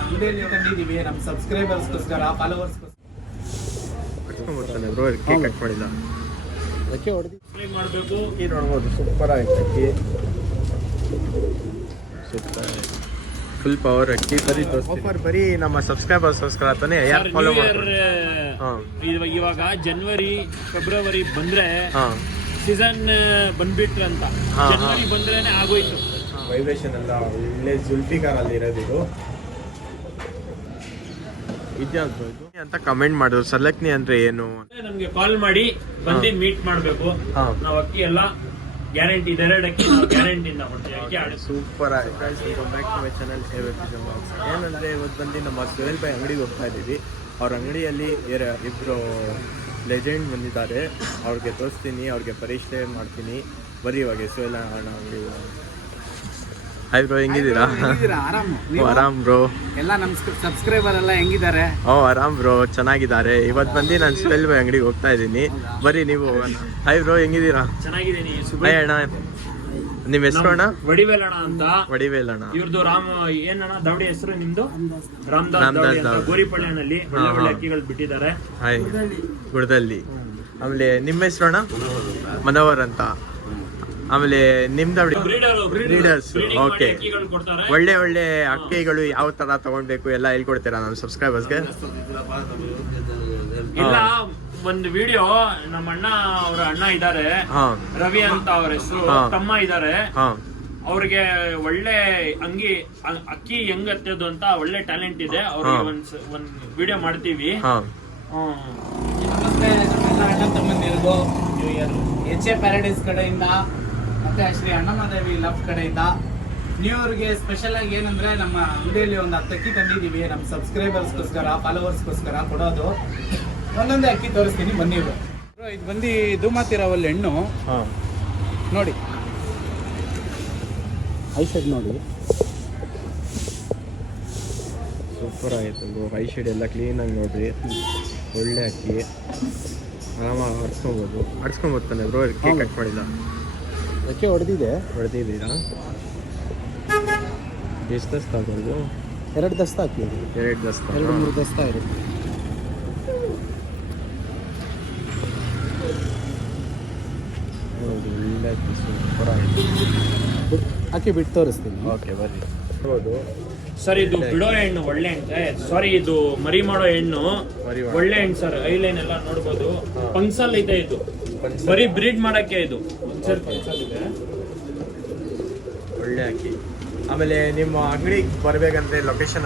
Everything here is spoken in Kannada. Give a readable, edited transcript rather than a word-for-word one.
ಅಂಗಡಿಯಲ್ಲಿ ತಂದಿದ್ದೀವಿ ನಮ್ಮ ಸಬ್ಸ್ಕ್ರೈಬರ್ಸ್ಗೋಸ್ಕರ, ಫಾಲೋವರ್ಸ್ಗೋಸ್ಕರ. ಬ್ರೋ ಕೇಕ್ ಕಟ್ ಮಾಡಿಲ್ಲ, ಅದಕ್ಕೆ ಹೊಡೆದು ಸಬ್ಸ್ಕ್ರೈಬ್ ಮಾಡಬೇಕು. ಈ ನೋಡ್ಬೋದು ಸೂಪರ್ ಆಯ್ತು ಅಕ್ಕಿ, ಸೂಪರ್ ಫುಲ್ ಪವರ್ ಅಕ್ಕಿ. ಬರೀ ಆಫರ್ ಬರೀ ನಮ್ಮ ಸಬ್ಸ್ಕ್ರೈಬರ್ಸ್ಗೋಸ್ಕರ ತಾನೇ ಯಾರು ಫಾಲೋ ಮಾಡ್ತಾರೆ. ಇವಾಗ ಜನವರಿ ಫೆಬ್ರವರಿ ಬಂದ್ರೆ ಸೀಸನ್ ಬಂದ್ಬಿಟ್ರೆ ಅಂತ, ಜನವರಿ ಬಂದ್ರೇನೆ ಆಗೋಯ್ತು. ವೈಬ್ರೇಷನ್ ಎಲ್ಲ ಒಳ್ಳೆ ಜುಲ್ಫಿಕಾರ್ ಅಲ್ಲಿ ಇರೋದು ಇದು. ಇದ್ಯಾವ್ದು ಅಂತ ಕಮೆಂಟ್ ಮಾಡಿದ್ರು. ಸಲಕ್ನಿ ಅಂದ್ರೆ ಏನು? ನಮ್ಗೆ ಕಾಲ್ ಮಾಡಿ ಬಂದು ಮೀಟ್ ಮಾಡ್ಬೇಕು. ನಾವು ಅಕ್ಕಿ ಎಲ್ಲ ಗ್ಯಾರಂಟಿ, ಇದೆರಡು ಅಕ್ಕಿ ನಾವು ಗ್ಯಾರಂಟಿಯಿಂದ ಕೊಡ್ತೀವಿ. ಅಕ್ಕಿ ಸೂಪರ್ ಆಯ್ತು. ಬ್ಯಾಕ್ ಟು ಮೈ ಚಾನಲ್ ಏನಂದ್ರೆ ಇವತ್ತು ಬಂದು ನಮ್ಮ ಸುಹೇಲ್ ಭಾಯ್ ಅಂಗಡಿಗೆ ಹೋಗ್ತಾ ಇದ್ದೀವಿ. ಅವ್ರ ಅಂಗಡಿಯಲ್ಲಿ ಇಬ್ಬರು ಲೆಜೆಂಡ್ ಬಂದಿದ್ದಾರೆ, ಅವ್ರಿಗೆ ತೋರಿಸ್ತೀನಿ, ಅವ್ರಿಗೆ ಪರಿಚಯ ಮಾಡ್ತೀನಿ. ಬರೀ ಇವಾಗ ಸುಹೇಲ್ ಅಣ್ಣ ಅಂಗಡಿ. ಹಾಯ್ ಬ್ರೋ, ಹೆಂಗಿದ್ದೀರಾ? ಆರಾಮ್ ಬ್ರೋ. ಎಲ್ಲ ನಮ್ಮ ಸಬ್ಸ್ಕ್ರೈಬರ್ ಎಲ್ಲ ಹೆಂಗಿದ್ದಾರೆ? ಆರಾಮ್ ಬ್ರೋ, ಚೆನ್ನಾಗಿದ್ದಾರೆ. ಇವತ್ತು ಬಂದು ನಾನು ಸುಹೇಲ್ ಭಾಯ್ ಅಂಗಡಿಗೆ ಹೋಗ್ತಾ ಇದ್ದೀನಿ. ಬರೀ ನೀವು ಹೋಗೋಣ. ಹಾಯ್ ಬ್ರೋ, ಹೆಂಗಿದ್ದೀರಾ? ಚೆನ್ನಾಗಿದ್ದೀನಿ. ಹಾಯ್ ಅಣ್ಣ, ನಿಮ್ಮ ಹೆಸರು ಅಣ್ಣ? ವಡಿವೇಲಣ್ಣ ಅಂತ. ವಡಿವೇಲಣ್ಣ. ಇವ್ರದ್ದು ಏನಣ್ಣ ದಾವಡಿ ಹೆಸರು ನಿಮ್ದು? ರಾಮದಾಸ್ ಗೋರಿಪಳ್ಳಿನಲ್ಲಿ ಒಳ್ಳೆ ಅಕ್ಕಿಗಳು ಬಿಟ್ಟಿದ್ದಾರೆ. ಹಾಯ್, ಗುಡದಲ್ಲಿ. ಆಮೇಲೆ ನಿಮ್ಮ ಹೆಸರು ಅಣ್ಣ? ಮನೋಹರ್ ಅಂತ. ಆಮೇಲೆ ನಿಮ್ದು ಬ್ರೀಡರ್ಸ್. ಓಕೆ, ಒಳ್ಳೆ ಒಳ್ಳೆ ಅಕ್ಕಿಗಳು ಯಾವ ತರ ತಗೊಳ್ಬೇಕು ಎಲ್ಲ ಹೇಳ್ಕೊಡ್ತೀರಾ ನಮ್ಮ ಸಬ್ಸ್ಕ್ರೈಬರ್ಸ್ಗೆ? ಇಲ್ಲ, ಒಂದು ವಿಡಿಯೋ ನಮ್ಮ ಅಣ್ಣ, ಅವ್ರ ಅಣ್ಣ ಇದ್ದಾರೆ ರವಿ ಅಂತ, ಅವ್ರ ಹೆಸರು, ತಮ್ಮ ಇದ್ದಾರೆ. ಅವ್ರಿಗೆ ಒಳ್ಳೆ ಅಕ್ಕಿ ಹೆಂಗ್ ಹತ್ತೋದು ಅಂತ ಒಳ್ಳೆ ಟ್ಯಾಲೆಂಟ್ ಇದೆ. ಅವ್ರಿಗೆ ಒಂದ್ ವಿಡಿಯೋ ಮಾಡ್ತೀವಿ. ನಮಸ್ತೆ ನಮ್ಮೆಲ್ಲ ಅಣ್ಣ ತಮ್ಮಂದಿರಿಗೂ ಎಚ್ ಎ ಪ್ಯಾರಡೈಸ್ ಕಡೆಯಿಂದ ಮತ್ತೆ ಶ್ರೀ ಅಣ್ಣಮದೇವಿ ಲವ್ ಕಡೆಯಿಂದ ನ್ಯೂ ಇಯರ್ಗೆ ಸ್ಪೆಷಲ್ ಆಗಿ ಏನಂದ್ರೆ ನಮ್ಮ ಅಂಗಡಿಯಲ್ಲಿ ಒಂದು 10 ಅಕ್ಕಿ ತಂದಿದ್ದೀವಿ. ನಮ್ಮ ಸಬ್ಸ್ಕ್ರೈಬರ್ಸ್ಗೋಸ್ಕರ, ಫಾಲೋವರ್ಸ್ಗೋಸ್ಕರ ಕೊಡೋದು. ಒಂದೊಂದೇ ಅಕ್ಕಿ ತೋರಿಸ್ತೀನಿ, ಬನ್ನಿ. ಇದು ಬಂದು ಧೂಮಾತಿರವಲ್ಲಿ ಹೆಣ್ಣು ನೋಡಿ, ಐಶೆಡ್ ನೋಡಿ, ಸೂಪರ್ ಆಯಿತು. ಐ ಶೇಡ್ ಎಲ್ಲ ಕ್ಲೀನಾಗಿ ನೋಡ್ರಿ, ಒಳ್ಳೆ ಅಕ್ಕಿ. ಆರಾಮಾಗಿ ಆಡ್ಸ್ಕೊಬೋದು ತಾನೆ ಬ್ರೋ? ಕೇಕ್ ಕಟ್ ಮಾಡಿಲ್ಲ, ಅದಕ್ಕೆ ಹೊಡೆದಿದ್ದೀರಾ? ಎಷ್ಟು ದಸ್ತ ಆಗೋದು? 2 ದಸ್ತ ಹಾಕಿ. 2 ದಸ್ತ, 2-3 ದಸ್ತ ಇರುತ್ತೆ. ಒಳ್ಳೆ ಅಕ್ಕಿ, ಸೂಪರ್ ಆಯಿತು. ಅಕ್ಕಿ ಬಿಟ್ಟು ತೋರಿಸ್ತೀನಿ. ಓಕೆ, ಬರ್ರಿ. ಹೌದು ಸರ್, ಇದು ಬಿಡೋ ಹೆಣ್ಣು ಒಳ್ಳೆ ಹೆಣ್ಣು. ಸಾರಿ, ಇದು ಮರಿ ಮಾಡೋ ಹೆಣ್ಣು ಒಳ್ಳೆ ಹೆಣ್ಣು ಸರ್. ಐಲೈನ್ ಎಲ್ಲ ನೋಡ್ಬೋದು. ಪಂಕ್ಸಲ್ ಇದೆ ಇದು, ಬರೀ ಬ್ರೀಡ್ ಮಾಡಕ್ಕೆ ಇದು. ಒಳ್ಳೆ ಅಕ್ಕಿ. ಆಮೇಲೆ ನಿಮ್ಮ ಅಂಗಡಿಗೆ ಬರ್ಬೇಕಂದ್ರೆ ಲೊಕೇಶನ್